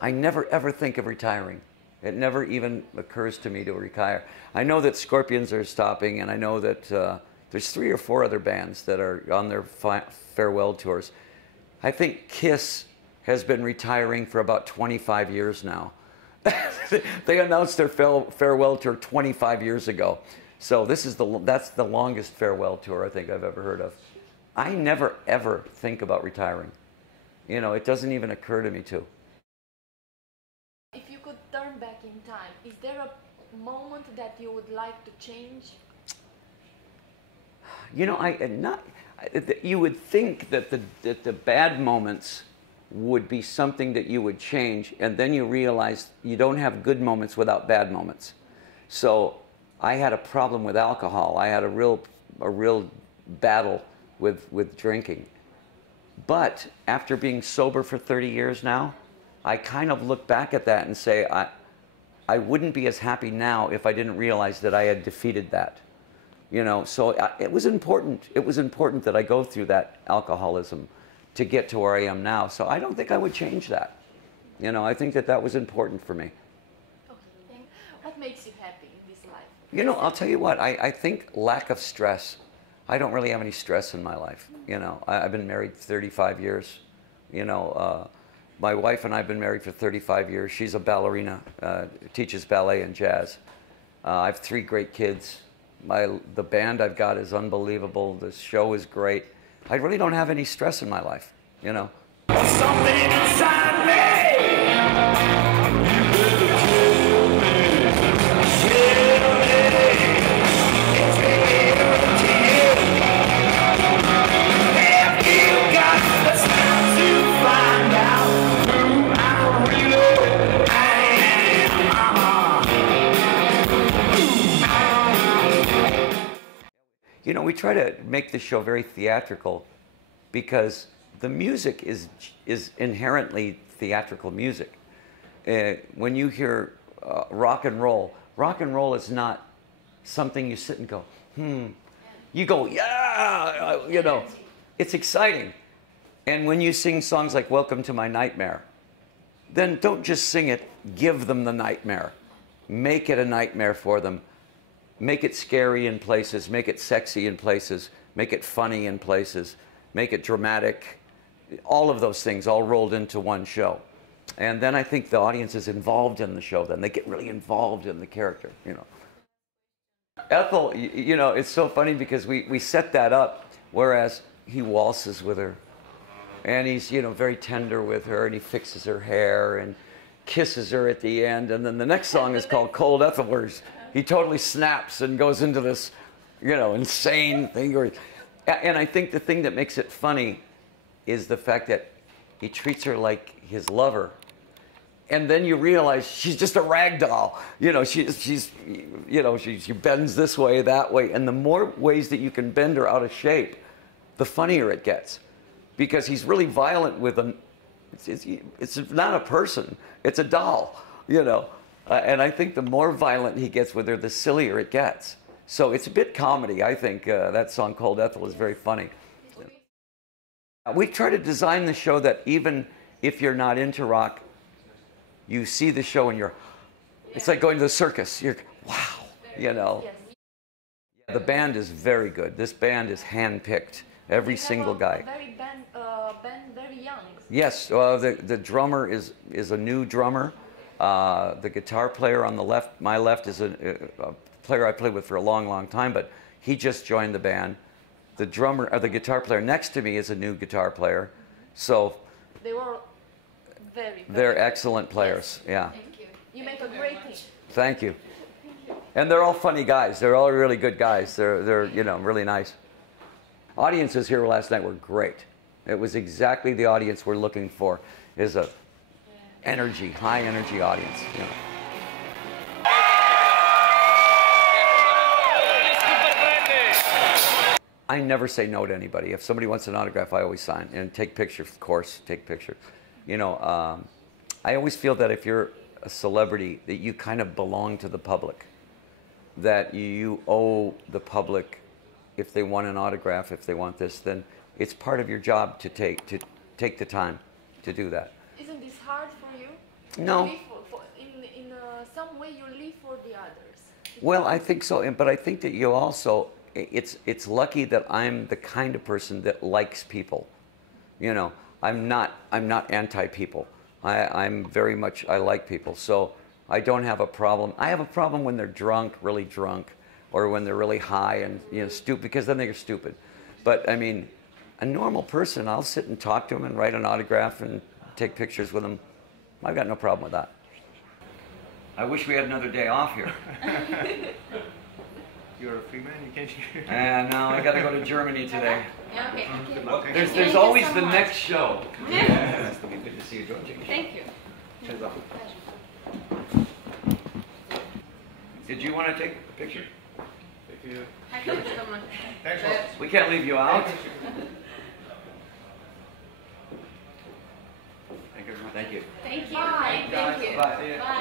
I never ever think of retiring. It never even occurs to me to retire. I know that Scorpions are stopping, and I know that there's 3 or 4 other bands that are on their farewell tours. I think Kiss has been retiring for about 25 years now. They announced their farewell tour 25 years ago. So that's the longest farewell tour I think I've ever heard of. I never ever think about retiring. You know, it doesn't even occur to me to. If you could turn back in time, is there a moment that you would like to change? You know, you would think that the bad moments would be something that you would change, and then you realize you don't have good moments without bad moments. So I had a problem with alcohol. I had a real battle with drinking. But after being sober for 30 years now, I kind of look back at that and say, I wouldn't be as happy now if I didn't realize that I had defeated that. You know, so it was important. It was important that I go through that alcoholism to get to where I am now. So I don't think I would change that. You know, I think that was important for me. Okay. What makes you happy in this life? You know, I'll tell you what, I think lack of stress. I don't really have any stress in my life. You know, I've been married 35 years. You know, my wife and I have been married for 35 years. She's a ballerina, teaches ballet and jazz. I have 3 great kids. The band I've got is unbelievable. The show is great. I really don't have any stress in my life, you know. Something inside me. You know, we try to make the show very theatrical because the music is inherently theatrical music. When you hear rock and roll is not something you sit and go, You go, yeah, you know, it's exciting. And when you sing songs like Welcome to My Nightmare, then don't just sing it, give them the nightmare. Make it a nightmare for them. Make it scary in places, make it sexy in places, make it funny in places, make it dramatic. All of those things all rolled into one show. And then I think the audience is involved in the show, then they get really involved in the character, you know. Ethel, you know, it's so funny because we set that up, whereas he waltzes with her. And he's, you know, very tender with her, and he fixes her hair and kisses her at the end. And then the next song is called Cold Ethel, where he totally snaps and goes into this, you know, insane thing. And I think the thing that makes it funny is the fact that he treats her like his lover. And then you realize she's just a rag doll. You know, she bends this way, that way. And the more ways that you can bend her out of shape, the funnier it gets. Because he's really violent with them. It's not a person, it's a doll, you know. And I think the more violent he gets with her, the sillier it gets. So it's a bit comedy. I think that song Cold Ethel is very funny. We try to design the show that even if you're not into rock, you see the show and it's like going to the circus. You're, wow, you know. The band is very good. This band is hand-picked. Every single guy. Band very young. Yes, the drummer is a new drummer. The guitar player on the left, my left, is a player I played with for a long, long time, but he just joined the band. The drummer, or the guitar player next to me is a new guitar player. So they were they're excellent players. Yes. Yeah. Thank you. You make a great team. Thank you. And they're all funny guys. They're all really good guys. They're you know, really nice. Audiences here last night were great. It was exactly the audience we're looking for, is a energy, high energy audience. You know. I never say no to anybody. If somebody wants an autograph, I always sign and take pictures, of course, take pictures. You know, I always feel that if you're a celebrity, that you kind of belong to the public, that you owe the public. If they want an autograph, if they want this, then it's part of your job to take the time to do that. Isn't this hard for you? No. You live in some way you live for the others. Well, I think so, but I think that you also, it's lucky that I'm the kind of person that likes people. You know, I'm not anti-people. I'm very much, I like people. So I don't have a problem. I have a problem when they're drunk, really drunk, or when they're really high and, you know, stupid, because then they're stupid. But I mean, a normal person, I'll sit and talk to them and write an autograph and take pictures with them. I've got no problem with that. I wish we had another day off here. You're a free man, you can't share. And now I got to go to Germany today. Yeah, okay. Good luck. There's always the next show. Nice to meet you. Good to see you, George. Thank you. Cheers up. Did you want to take a picture? Thank you. Thanks Thanks a lot. We can't leave you out. Thank you. Thank you. Bye. Thank you. Bye.